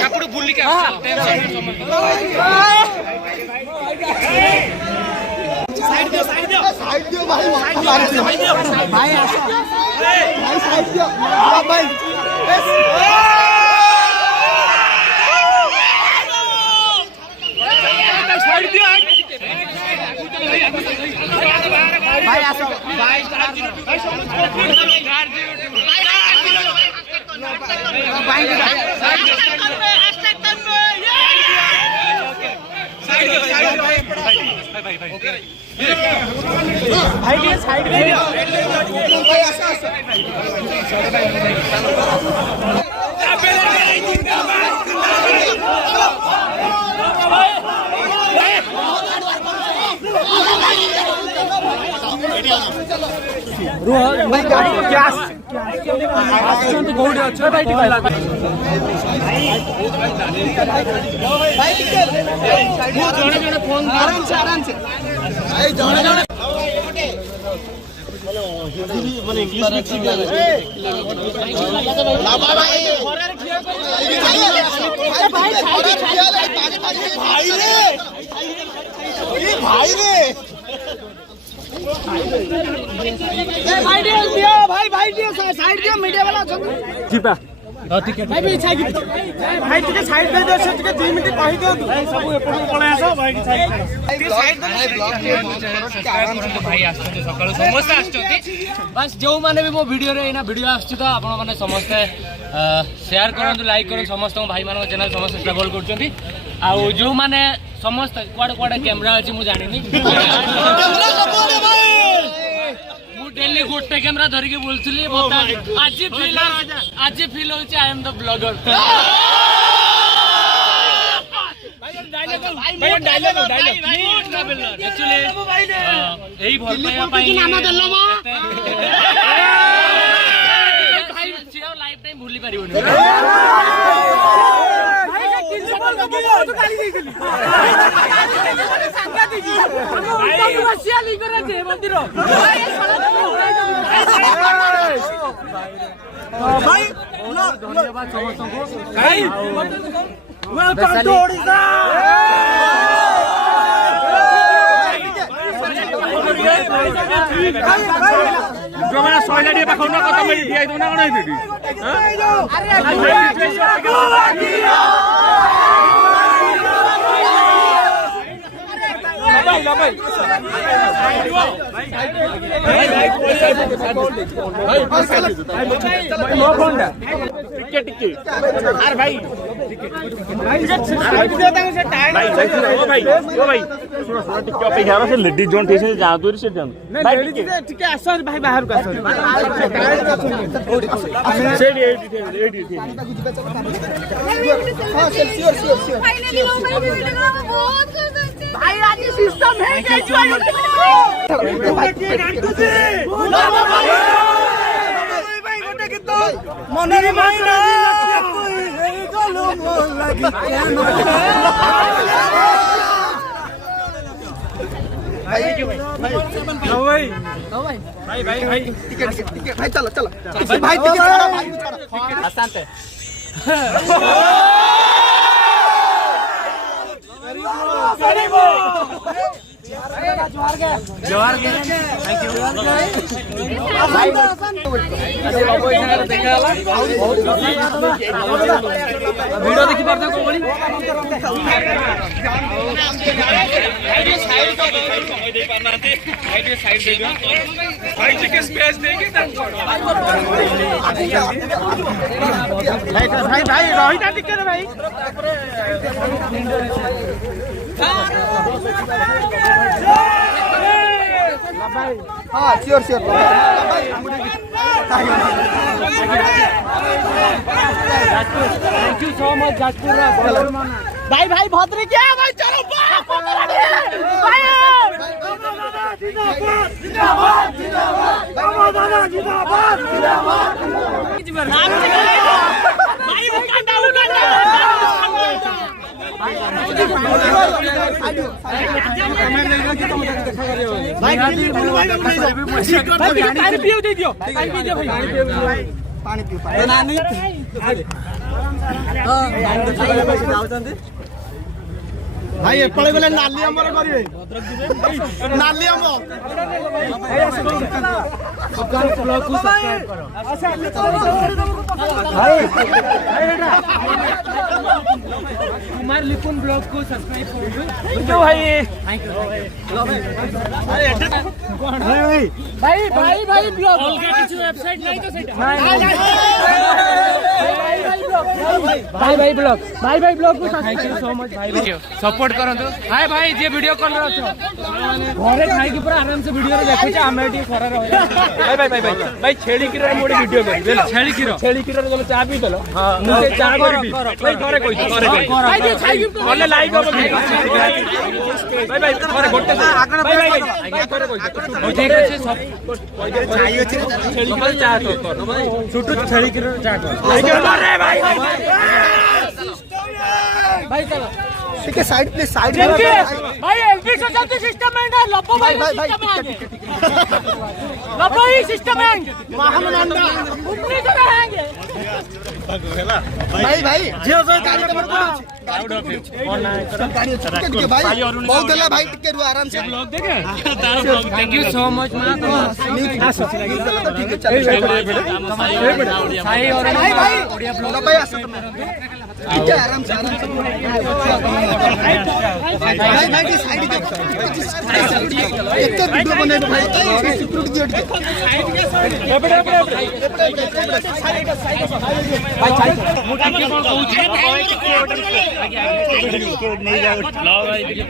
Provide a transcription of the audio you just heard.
सापड़ बुल्ली के साइड दियो भाई भाई साइड दियो भाई साइड दियो भाई आसो भाई साइड में भाई गाड़ी क्या कोडी अच्छा भाई जणे फोन आराम से भाई जणे माने इंग्लिश में ठीक लगे लाबा भाई भाई रे भाई दियो साइड दियो मीडिया वाला जीपा ठीक है भाई साइड भाई टिके साइड दे दो से टिके 2 मिनिट कहि दियो भाई सब एपट पळे आसो भाई साइड ब्लॉग के भाई आछते सकाळ समस्त आछते बस जो माने भी मो वीडियो रे एना वीडियो आछती तो आपण माने समस्त शेयर करंतु लाइक करन समस्त भाई मानको चैनल समस्त ट्रैवल करचंती आ जो माने समस्त कोड कोड कैमरा अछि मु जानिनी डेली गोटे कैमरा धर के बोलथली बता आज फील होची आई एम द ब्लॉगर भाई डायलॉग एक्चुअली एही भल पाया पाई नाम देलो म भाई सिया लाइफ टाइम भूली परिबोनी भाई का किल बोल तो गाली देइली संगा दिजी हम उल्टा बसिया ली करे जे मंदिर भाई धन्यवाद समस्त को भाई वेलकम टू ओडिशा जो मैंने सोयलाडी पाखन कत मिली दिया दो ना कोन हेती लेडीज जोन जातु भाई बाहर भाई आज सिस्टम है मने माइना गलो मोर लागी भाई टिकट भाई चलो भाई टिकट छोड़ो भाई शांत जोहार के थैंक यू वीडियो देखि परता को बोली साइड दे पारनाते साइड दे दियो भाई के स्पेस देके भाई रोहित टिके रे भाई हाँ sure thank you so much Jajpur भाई भद्र क्या भाई चलो भाई भाई पानी पियो पानी नानी भाई एपळे गले नाली हमर करिवे नाली हम ब्लॉग को सब्सक्राइब करो भाई कुमार लिपुन ब्लॉग को सब्सक्राइब करो क्यों भाई भाई भाई भाई ब्लॉग अलगा किछु वेबसाइट नहीं तो सेटा भाई भाई ब्लॉग को थैंक यू सो मच भाई सपोर्ट करंतु हाय भाई जे वीडियो कॉल रे अछो घरे खाई के पूरा आराम से वीडियो रे देखै छ हम एटी खरा रह भाई भाई भाई भाई छेली किरो मोडी वीडियो कर देला छेली किरो रे चा पी देलो मुझे चा करबी भाई घरे कोइ भाई जे खाई के बोले लाइक हो भाई भाई घरे गोटे भाई भाई घरे कोइ ठीक अछि सब छाई अछि छेली किरो चा तो छोटू छेली किरो चा कर अरे भाई भाई चलो ठीक है साइड प्लीज साइड भाई एलपी सोसाइटी सिस्टम है ना लपो भाई सिस्टम है लपो ही सिस्टम है महामनंदा ऊपरी तो रहेंगे भाई भाई जे गाड़ी नंबर गाड़ी टिकट भाई बहुत देला भाई टिकट आराम से ब्लॉग देखे थैंक यू सो मच मां तो ठीक है चल भाई और भाई बढ़िया ब्लॉग भाई आसो ठीक है आराम से भाई भाई की साइड के एक तो वीडियो बने भाई सिक्योरिटी गेट के भाई मोटी के कोन कहू छी नहीं जाओ लाओ भाई वीडियो